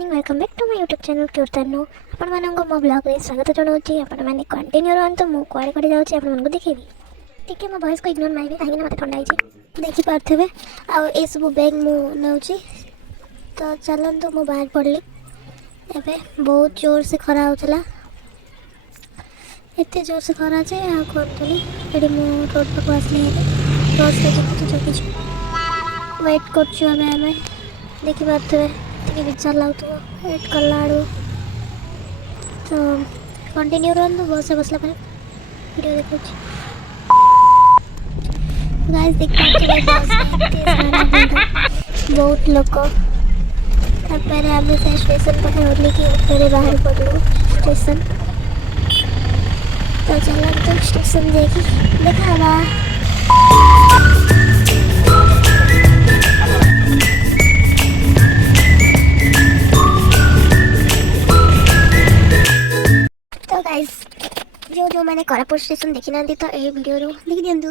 Morning welcome back to my YouTube channel Kirtan आपको मो blog रे स्वागत जनाऊँगी आपने कंटिन्यू रहतु मु कुआड़े कुआड़े जाऊँगी आपको देखेबी टी मो वॉइस को इग्नोर मारे कहीं मत ठंडा होती देखिपे आउ सब बैग मुझे तो चलतु मु बाहर पड़ली एवं बहुत जोर से खरा होता एत जोर से खरा जे कहतुनि ये रोड पाक आसली बस जगीचु वेट कर देखिपे विचार लगुव वेट कला तो कंटिन्यू रहतु बस बसला वीडियो देखो गाइस देखिए बहुत लोक आम से स्टेशन पाखे ओल्लिकी बाहर पड़ू स्टेशन तो चलते स्टेशन जाकि देखा जो मैंने कोरापुट स्टेशन देखी ना तो ये वीडियो देखी दिंतु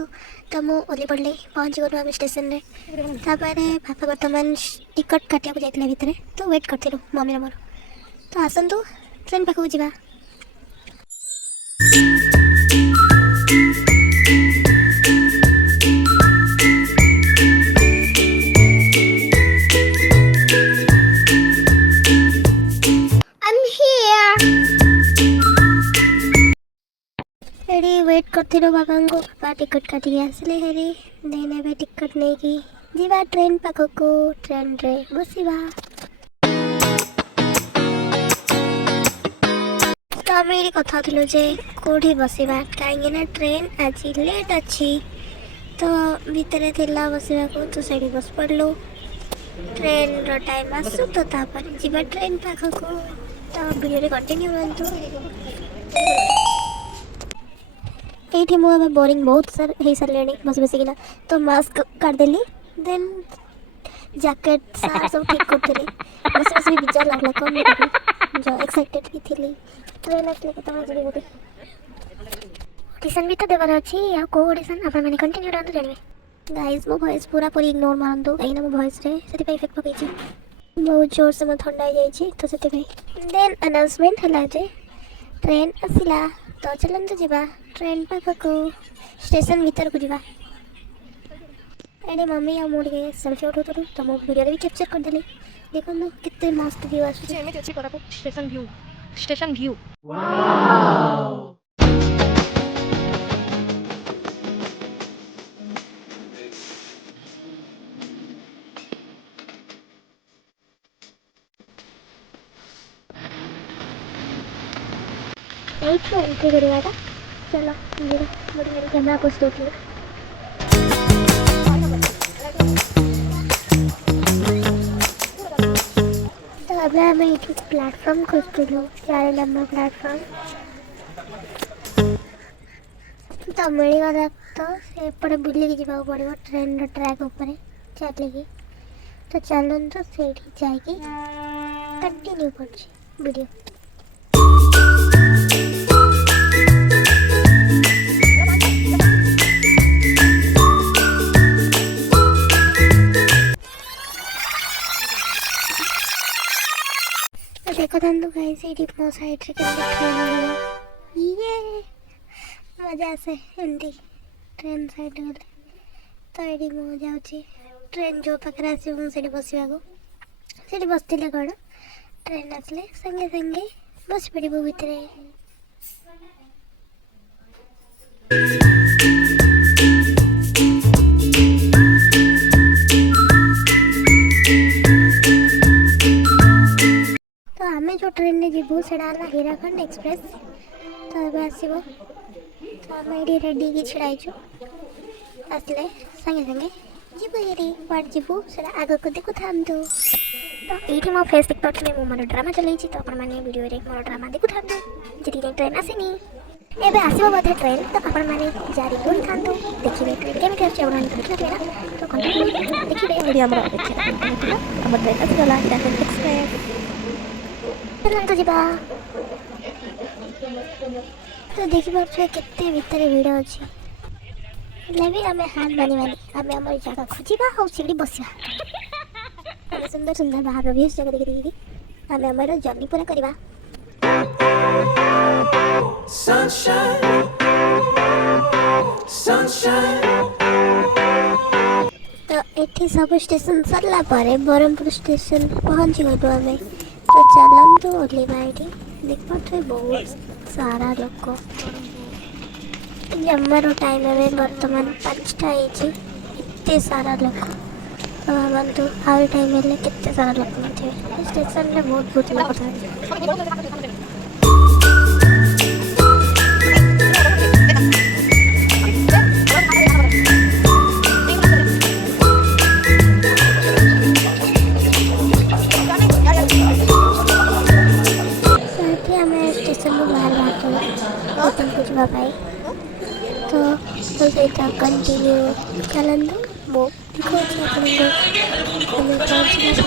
तो मुझे ओल्ली पड़े पहुँची गलु आम स्टेशन में बापा बर्तमान टिकट काटा जाते भितर तो वेट करूँ मम्मी मोर तो आसतु ट्रेन पाखक जा वेट कर बाबा को बापा टिकट काटिक आसिले हेरी देन टिकट नहीं कि जीवा ट्रेन पाखक ट्रेन रे बसवा तो आम ये कथा जे कौटी बसवा कहीं ट्रेन आज लेट अच्छी तो भितर थिला बसवा तो से बस पड़लु ट्रेन रो टाइम आसु तो जीवा ट्रेन पाखक तो वीडियो कंटिन्यू रहतु ये मुझे बोरिंग बहुत हो सारे बस बसिकिना तो मास्क काटदेली देन जैकेट सार्ट सब ठीक करी बस बस भी विचार लगला कौन नहीं जो एक्साइटेड भी थी ट्रेन आसले के जी गोटे ऑडिशन भी तो देवार अच्छी या को ऑडिशन आप मैंने कंटिन्यू रहतु जानवे गाइस मो वॉइस पूरा पूरी इग्नोर मारतु कहीं मो वॉइस रे से इफेक्ट पकई बहुत जोर से मत ठंडा हो तो से देन अनाउंसमेंट है जे ट्रेन आसला तो चलते जीवा ट्रेन पाखक स्टेशन भीतर को जीवा एडे मम्मी आ मुझे सेल्फी उठाऊ तो मो वीडियो भी कैप्चर करदेली देखो कितने मस्त व्यू आसुची स्टेशन व्यू एंट्री करवा चलो मेरी कैमरा पोस्ट होती है तो अब मैं ये प्लेटफॉर्म खोजलु 4 नंबर प्लेटफॉर्म तो मिलगला तो एपटे बुलिकी जावाक पड़ो ट्रेन ट्रैक उपर चलिए तो चलते से जाकि कंटिन्यू कर वीडियो देखो गाइस ये मो साइड रे ट्रेन ये मजा से हिंदी ट्रेन साइड गले तो ये मो जाऊँगी ट्रेन जो पाखे आस बसवा से बसते कौन ट्रेन आसले संगे संगे बस पड़ो भितर आमे जो ट्रेन में जीवु से हीराखंड एक्सप्रेस तो ये आसो तो आम ये रेडी की छिड़ाईचु आसले संगे संगे जीवु ये वाट जीवु से आग को देखु था तो ये मो फेस देख पारे मुझे मोर ड्रामा चलई तो आपने वीडियो रे मोर ड्रामा देखु था जी ट्रेन आसेनी एबे आसो बोधे ट्रेन तो आपण माने जारी कोन थांतो देखिबे ट्रेन केमिति आछे उड़ान देखिबे ना तो कंटिन्यू देखिबे वीडियो हमरा देखिबे हमर ट्रेन आसला हीराखंड एक्सप्रेस चलते जीवा तो देखिए केते भितर भिड़ अच्छी भी आम हाथ बानी बानी आम आम जगह खोजा और सीढ़ी बसा सुंदर सुंदर बाहर व्यूज जगह देखी आमे हमर जर्नी पूरा करबा। Sunshine, sunshine. तो एठी सब स्टेशन सरला पारे बरहमपुर स्टेशन पहुंची गलु आमे। तो चलंतु ओल्लीबा एठी देखते बहुत सारा लोक। जम्मारो टाइम में वर्तमान 5टा इतने सारा लोक। तो भावतु आउ टाइम हेल्ले केते सारा लोक नथिबे। स्टेशन रे बहुत बहुत लोक थाए। कुछ भाई तो सहीटा कंटिन्यू चलंदु मो देखो आपको हमें पहुंचना सारी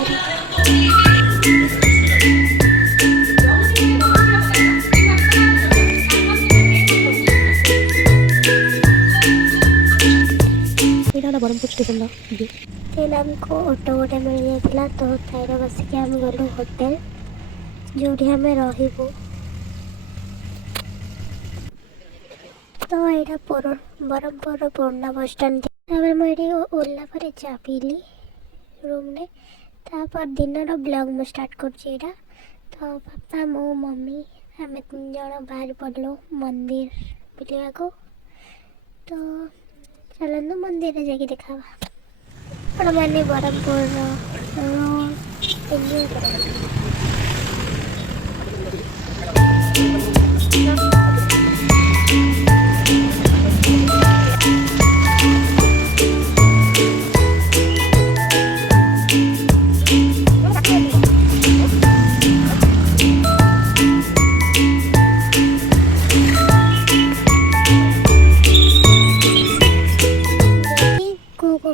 इधर बरहमपुर स्टेशन ला तेल हमको ऑटो गोटे मिल जाता तो ताइरा बस के हम गलु होटल जोड़ी हमें रहिबो। तो यहाँ बरहमपुर पुराना बस स्टैंड मुझे ओला पर चा पीली रूम ने तापर दिन ब्लॉग में स्टार्ट कर। तो पापा मो मम्मी आम 3 जन बाहर पड़लु मंदिर बुलवा को। तो चलनु मंदिर जाके देखा आपण मैंने बरहमपुर एंजॉय कर।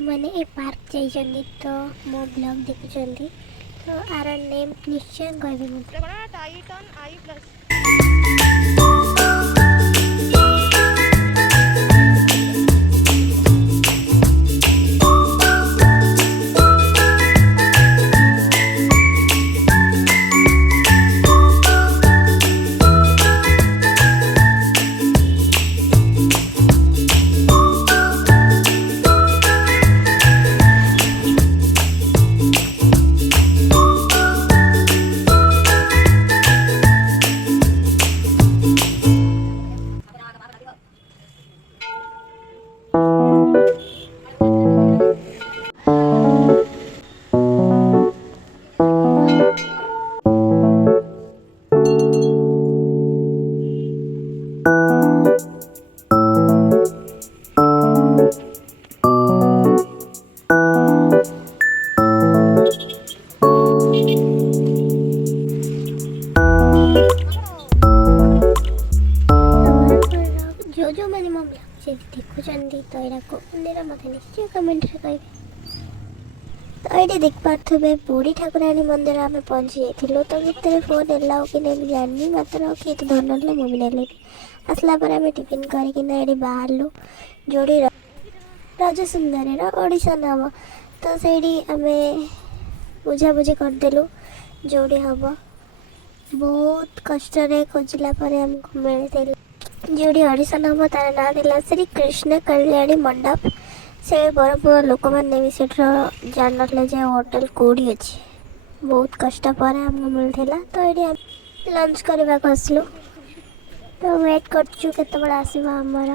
मैंने ए पार्क जाइछन्ती तो मो ब्लॉग देखुछन्ती तो आर नेम निश्चय कहबे मु टाइटन आई प्लस। जो मैंने मो ब्लॉग से देखुछन्ती तो यहाँ को मत निश्चय कमेंट कहे। तो ये देख पारे बुढ़ी ठाकुराणी मंदिर आम पहुँची जाइलु। तो भितर फोन एलाउ कि नहीं जानी मात्र किए तो धर ना मुझे नेली आसला आम टिफिन करके बाहरलु जोड़ी राजसुंदरी ऑडिशन हम। तो से आम बुझाबुझी करदेलु जोड़ी हम बहुत कष्ट खोजला आमको मिलते जोड़ी ऑडिशन हम तार ना दिला श्री कृष्ण कल्याणी मंडप। से बरहमपुर लोक मैंने भी सेठर जान ना होटल कौड़ी अच्छी बहुत कष्ट पर आमको मिलता। तो ये लंच करने को आसलु तो वेट करते आमर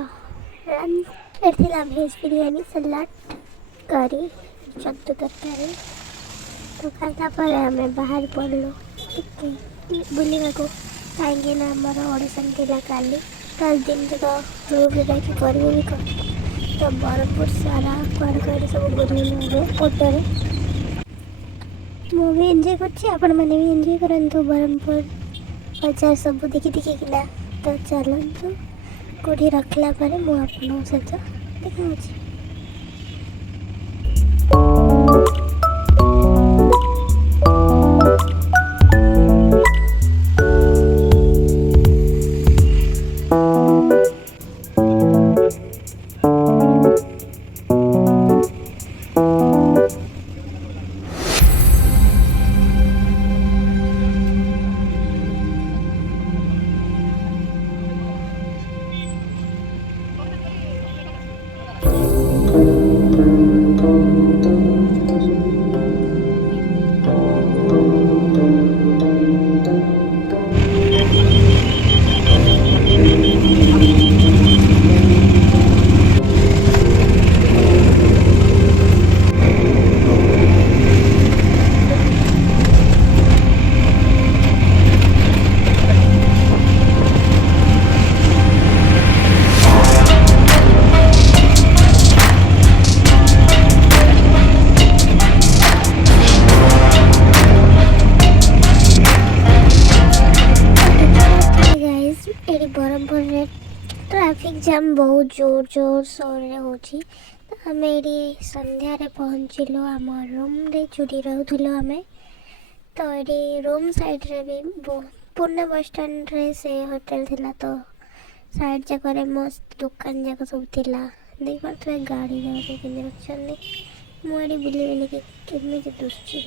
लंच भेज बिरयानी सलाड करी छतु तरकारी। तो खाला पर आम बाहर पड़लु बुलवा को कहीं आमर ऑडिशन थिला काली कल दिन तक रूम रही कर। तो बरहमपुर सारा कड़े कड़े सब बुले ऑटो मुझे एंजॉय कर भी एंजॉय करूँ बरहमपुर बाजार सब देखी देखिकिना। तो चलतु कौटी रखला मुझे सहित देखा। ट्रैफिक जाम बहुत जोर जोर सोरे होची। तो आम ये संध्या पहुँचलु आम रूम रे चुरी रोलु आम। तो ये रूम साइड रे भी पुणे बस स्टैंड रे से होटल थिला। तो साइड जाक मस्त दुकान जाक सब थिला। देख पारे गाड़ी जाक कि रखी मुझे बुलेबी कि केमी दुसुची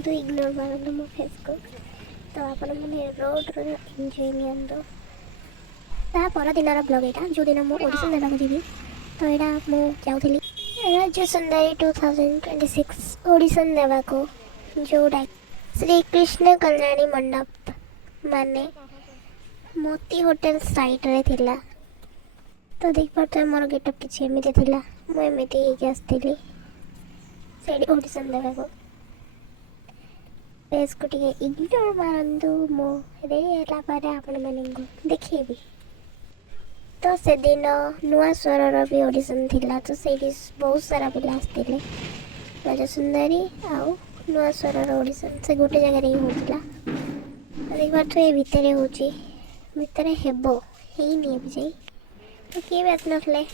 तो इग्नोर मारतु मो फेस को। तो आपण मैंने रोड एंजॉय नियंतु। ता परदिन ब्लॉग यहाँ जो दिन मुझे ऑडिशन देवाक जी। तो यहाँ मुझे राज्य सुंदरी 2026 ऑडिशन देवाक जोड़ा श्री कृष्ण कल्याणी मंडप माने मोती होटल साइड रे थिला। तो देख पारे मोर गेटअप किसी एमती थिला। मुझे एमती आसती से ऑडिशन देवाक। फेस को इग्नोर मारतु मो रेडी है आपण मैंने देखी। तो से दिन नुआ स्वर भी ऑडिशन थिला। तो से बहुत सारा पिला आसते राजा सुंदरी आउ नुआ स्वर ऑडिशन से गोटे जगह ही होता। देख पारे ये भितर होतर हेबो नहीं जाई। तो किए भी आसनଥିଲେ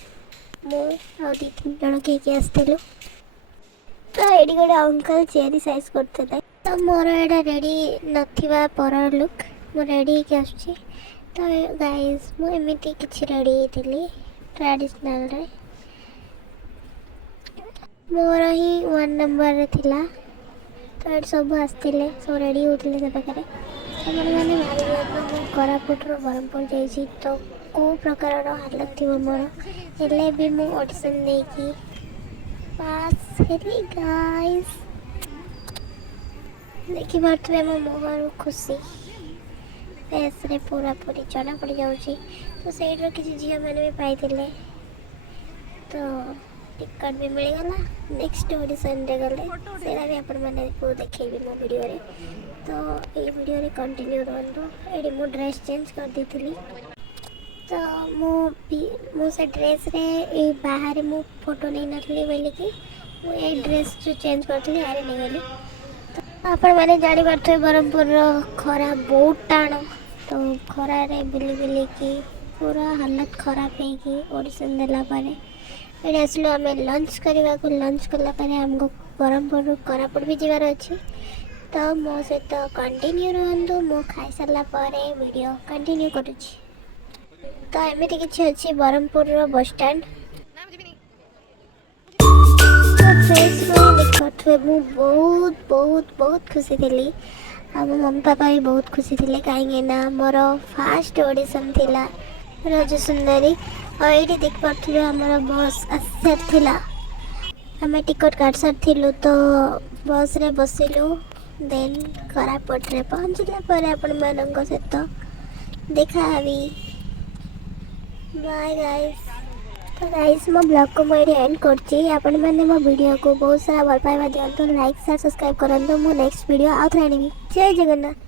मु आ 2-3 जन किए आसलु। तो ये गोटे अंकल चेरी साइज करते। तो मोर एटा रेडी नथिबा पर लुक मो रेडी के आसुची। तो गाइस मु एमिति किछि रेडी थिली ट्रेडिशनल रे। मोर ही 1 नंबर रे थिला। तो ये सब आसते सब रेडी होते से पाखे। मैंने भावी कोरापुट ब्रह्मपुर जाइए। तो कौ प्रकार हालत थी मोर हेले भी मु ऑडिशन देकी पास हेली गाइस। देखी पारे मो मुहर खुशी फेस रे पूरा पूरी जना पड़ जाऊँगी। तो सैड्र किसी झील मैंने भी पाई। तो टिकट भी मिलगला। नेक्स्ट ऑडिशन रे गले सेरा भी आपण मैंने देखेबी मो वीडियो रे। तो ये वीडियो रे कंटिन्यू रहंतु। एडी मो ड्रेस चेंज कर देथिली। तो मो से ड्रेस रे ए बाहर मो फोटो नहीं नथली बोली कि मो ए ड्रेस जो चेंज करथली आरे नहीं गली। तो आपण मैंने जानि पारथि ब्रह्मपुर खरा बहुत टाण। तो खरा रे बुली बुली की पूरा हालत खराब है ऑडिशन देला पारे। ये आसलु आम लंच करने को। लंच कलापर आमको ब्रह्मपुर कोरापुट भी जीवार अच्छी। तो मो सहित कंटिन्यू रुहतु। मो खाई सारा वीडियो कंटिन्यू करुँची। तो एमती किसी अच्छी ब्रह्मपुर बस स्टैंड। तो फेस देखते मु बहुत बहुत बहुत खुशी थी। मो मम्मी पापा भी बहुत खुशी थे कहीं मोर फास्ट ऑडिशन थिला राजा सुंदरी। और ये देख पारे आमर बस आसार आम टिकट काट सारी। तो बस रे बसिलु देन कोरापुट रे पहुँचला आपण मानक सहित देखा भी। Bye guys. तो गाइस मो ब्लॉग को मुझे एंड करछि। आपण माने मो वीडियो को बहुत सारा भल पाइबा दियंतु। लाइक शेयर सब्सक्राइब करंतु। मो नेक्स्ट वीडियो आउथरे आनिबी। जय जगन्नाथ।